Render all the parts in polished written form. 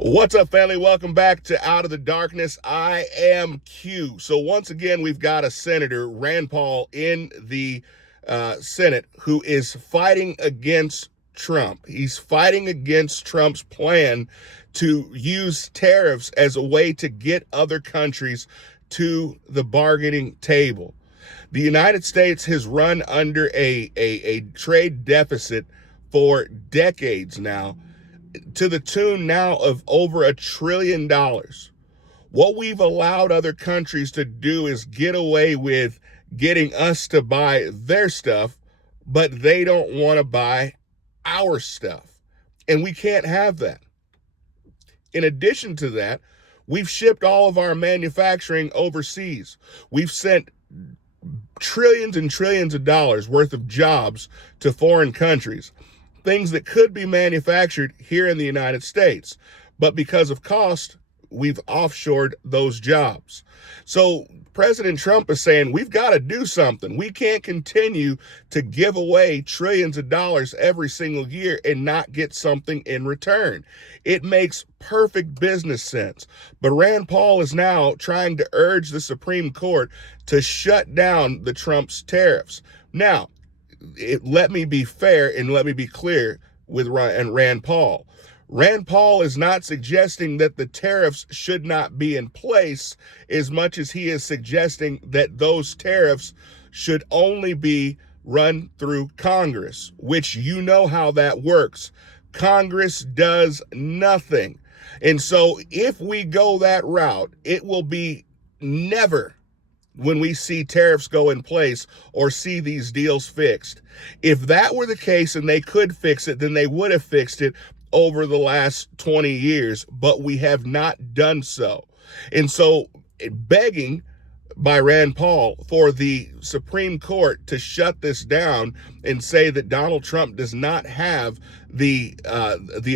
What's up, family? Welcome back to Out of the Darkness. I am Q. So once again, we've got a Senator, Rand Paul, in the Senate who is fighting against Trump. He's fighting against Trump's plan to use tariffs as a way to get other countries to the bargaining table. The United States has run under a trade deficit for decades now, to the tune now of over $1 trillion. What we've allowed other countries to do is get away with getting us to buy their stuff, but they don't want to buy our stuff. And we can't have that. In addition to that, we've shipped all of our manufacturing overseas. We've sent trillions and trillions of dollars worth of jobs to foreign countries, things that could be manufactured here in the United States. But because of cost, we've offshored those jobs. So President Trump is saying we've got to do something. We can't continue to give away trillions of dollars every single year and not get something in return. It makes perfect business sense. But Rand Paul is now trying to urge the Supreme Court to shut down the Trump's tariffs. Now, let me be fair and let me be clear with Rand Paul. Rand Paul is not suggesting that the tariffs should not be in place as much as he is suggesting that those tariffs should only be run through Congress, which you know how that works. Congress does nothing. And so if we go that route, it will be never when we see tariffs go in place or see these deals fixed. If that were the case and they could fix it, then they would have fixed it over the last 20 years, but we have not done so. And so begging by Rand Paul for the Supreme Court to shut this down and say that Donald Trump does not have the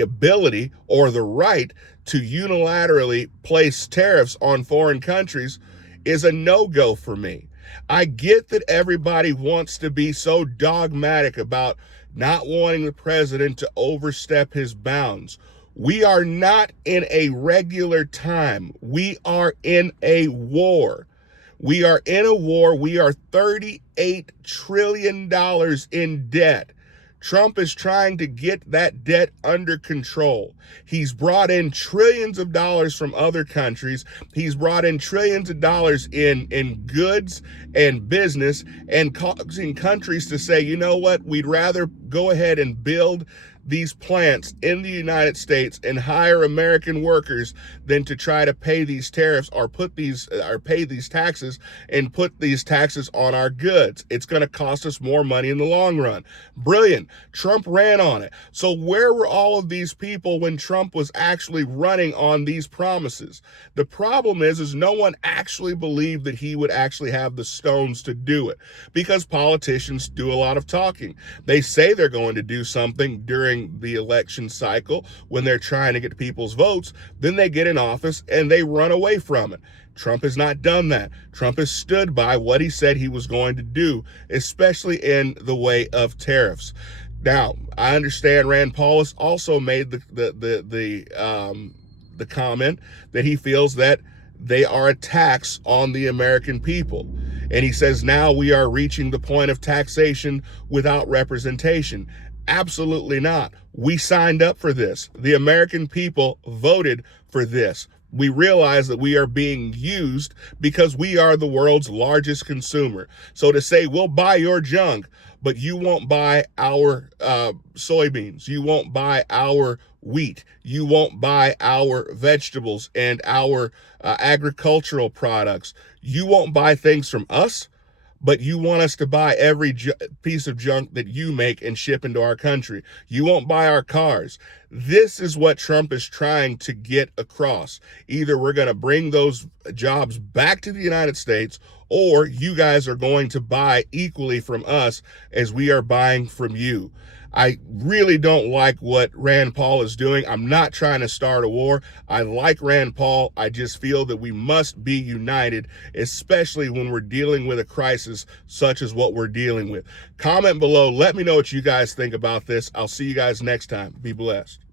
ability or the right to unilaterally place tariffs on foreign countries is a no-go for me. I get that everybody wants to be so dogmatic about not wanting the president to overstep his bounds. We are not in a regular time. We are in a war. We are in a war. We are $38 trillion in debt. Trump is trying to get that debt under control. He's brought in trillions of dollars from other countries. He's brought in trillions of dollars in goods and business, and causing countries to say, you know what, we'd rather go ahead and build these plants in the United States and hire American workers than to try to pay these tariffs or pay these taxes and put these taxes on our goods. It's going to cost us more money in the long run. Brilliant. Trump ran on it. So where were all of these people when Trump was actually running on these promises? The problem is no one actually believed that he would actually have the stones to do it, because politicians do a lot of talking. They say they're going to do something during the election cycle when they're trying to get people's votes, then they get in office and they run away from it. Trump has not done that. Trump has stood by what he said he was going to do, especially in the way of tariffs. Now, I understand Rand Paul has also made the comment that he feels that they are a tax on the American people. And he says now we are reaching the point of taxation without representation. Absolutely not. We signed up for this. The American people voted for this. We realize that we are being used because we are the world's largest consumer. So to say we'll buy your junk, but you won't buy our soybeans, you won't buy our wheat, you won't buy our vegetables and our agricultural products, you won't buy things from us, but you want us to buy every piece of junk that you make and ship into our country. You won't buy our cars. This is what Trump is trying to get across. Either we're going to bring those jobs back to the United States, or you guys are going to buy equally from us as we are buying from you. I really don't like what Rand Paul is doing. I'm not trying to start a war. I like Rand Paul. I just feel that we must be united, especially when we're dealing with a crisis such as what we're dealing with. Comment below. Let me know what you guys think about this. I'll see you guys next time. Be blessed.